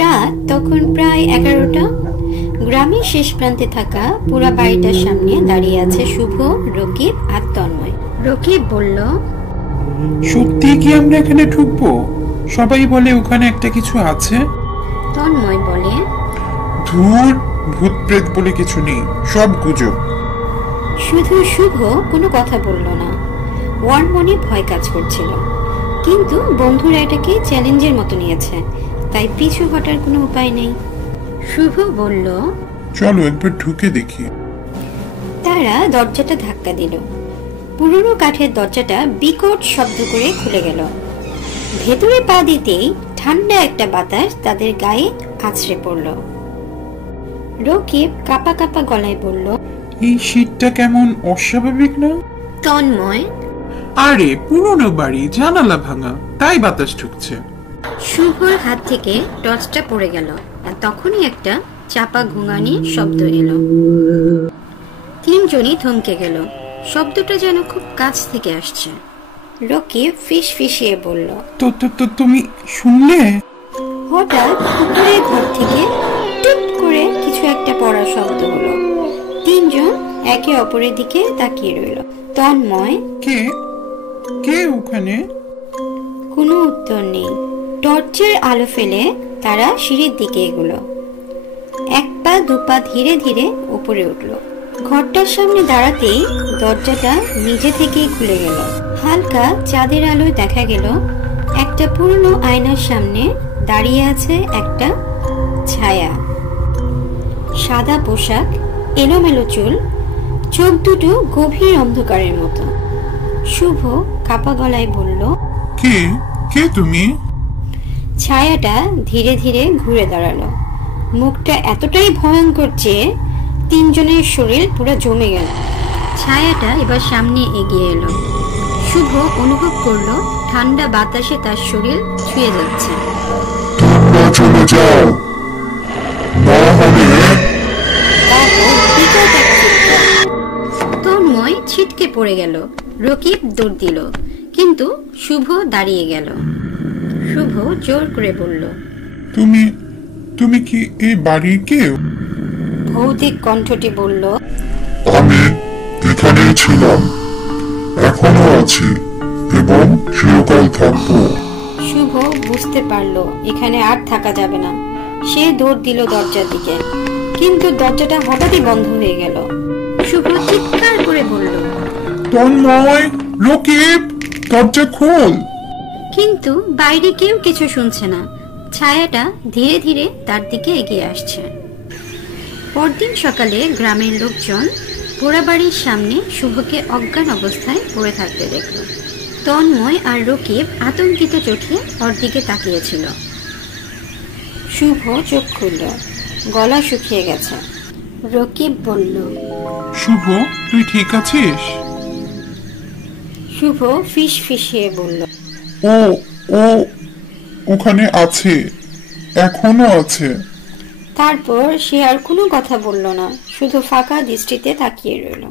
রাত তখন প্রায় 11টা। গ্রামের শেষ প্রান্তে থাকা পুরা বাড়িটার সামনে দাঁড়িয়ে আছে শুভ, রকিব আর তন্ময়। রকিব বলল, সত্যি কি আমরা এখানে ঢুকবো? সবাই বলে ওখানে একটা কিছু আছে। তন্ময় বলে, ধুর, ভূত প্রেত বলে কিছু নেই, সব গুজব। শুধু শুভ কোনো কথা বলল না। ওর মনে ভয় কাজ করছিল, কিন্তু বন্ধুরা এটাকে চ্যালেঞ্জের মতো নিয়েছে, তাই পিছু হটার কোনো উপায় নেই। শুভ বলল, চলো একবার ঢুকে দেখি। তারা দরজাটা ধাক্কা দিল। পুরনো কাঠের দরজাটা বিকট শব্দ করে খুলে গেল। ভেতরে পা দিতেই ঠান্ডা একটা বাতাস তাদের গায়ে আছড়ে পড়ল। রকিব কাপা কাপা গলায় বলল, এই শীতটা কেমন অস্বাভাবিক না? তন্ময়, আরে পুরনো বাড়ি, জানালা ভাঙা, তাই বাতাস ঢুকছে। শুভর হাত থেকে টর্চটা পড়ে গেল, আর তখনই একটা চাপা ঘুঙানি শব্দ এলো। তিনজনই থমকে গেল। শব্দটা যেন খুব কাছ থেকে আসছে। রকিব ফিসফিসিয়ে বলল, তুমি শুনলে? হঠাৎ উপরের ঘর থেকে টুপ করে কিছু একটা পড়ার শব্দ হলো। তিনজন একে অপরের দিকে তাকিয়ে রইল। তন্ময়, কে কে ওখানে? কোনো উত্তর নেই। টর্চের আলো ফেলে তারা সিঁড়ির দিকে এগুলো। এক পা দুপা ধীরে ধীরে উপরে উঠল। ঘরটার সামনে দাঁড়াতেই দরজাটা নিজে থেকেই খুলে গেল। হালকা চাঁদের আলোয় দেখা গেল একটা পুরনো আয়নার সামনে দাঁড়িয়ে আছে একটা ছায়া। সাদা পোশাক, এলোমেলো চুল, চোখ দুটো গভীর অন্ধকারের মতো। শুভ কাপা গলায় বলল, কে কে তুমি? ছায়াটা ধীরে ধীরে ঘুরে দাঁড়ালো। মুখটা এতটাই ভয়ঙ্কর যে তিনজনের শরীর পুরো জমে গেল। ছায়াটা এবার সামনে এগিয়ে এলো। শুভ অনুভব করলো ঠান্ডা বাতাসে তার শরীর ছুঁয়ে যাচ্ছে। চলে যাও, না হলে। তন্ময় ছিটকে পড়ে গেল। রকিব দৌড় দিল, কিন্তু শুভ দাঁড়িয়ে গেল। শুভ জোর করে বলল, তুমি তুমি কি এই বাড়ির কেউ? ভৌতিক কণ্ঠটি বলল, আমি এখানেই ছিলাম, এখনো আছি এবং চিরকাল থাকবো। শুভ বুঝতে পারলো এখানে আর থাকা যাবে না। সে দৌড় দিল দরজার দিকে, কিন্তু দরজাটা হঠাৎই বন্ধ হয়ে গেল। শুভ চিৎকার করে বলল, তন্ময়, রকিব, দরজা খোল। কিন্তু বাইরে কেউ কিছু শুনছে না। ছায়াটা ধীরে ধীরে তার দিকে এগিয়ে আসছে। পরদিন সকালে গ্রামের লোকজন পোড়াবাড়ির সামনে শুভকে অজ্ঞান অবস্থায় পড়ে থাকতে দেখল। তন্ময় আর রকিব আতঙ্কিত চোখে ওর দিকে তাকিয়েছিল। শুভ চোখ খুলল, গলা শুকিয়ে গেছে। রকিব বলল, শুভ, তুই ঠিক আছিস? শুভ ফিস ফিসিয়ে বলল, ও ও ওখানে আছে, এখনো আছে। তারপর সে আর কোনো কথা বলল না, শুধু ফাঁকা দৃষ্টিতে তাকিয়ে রইল।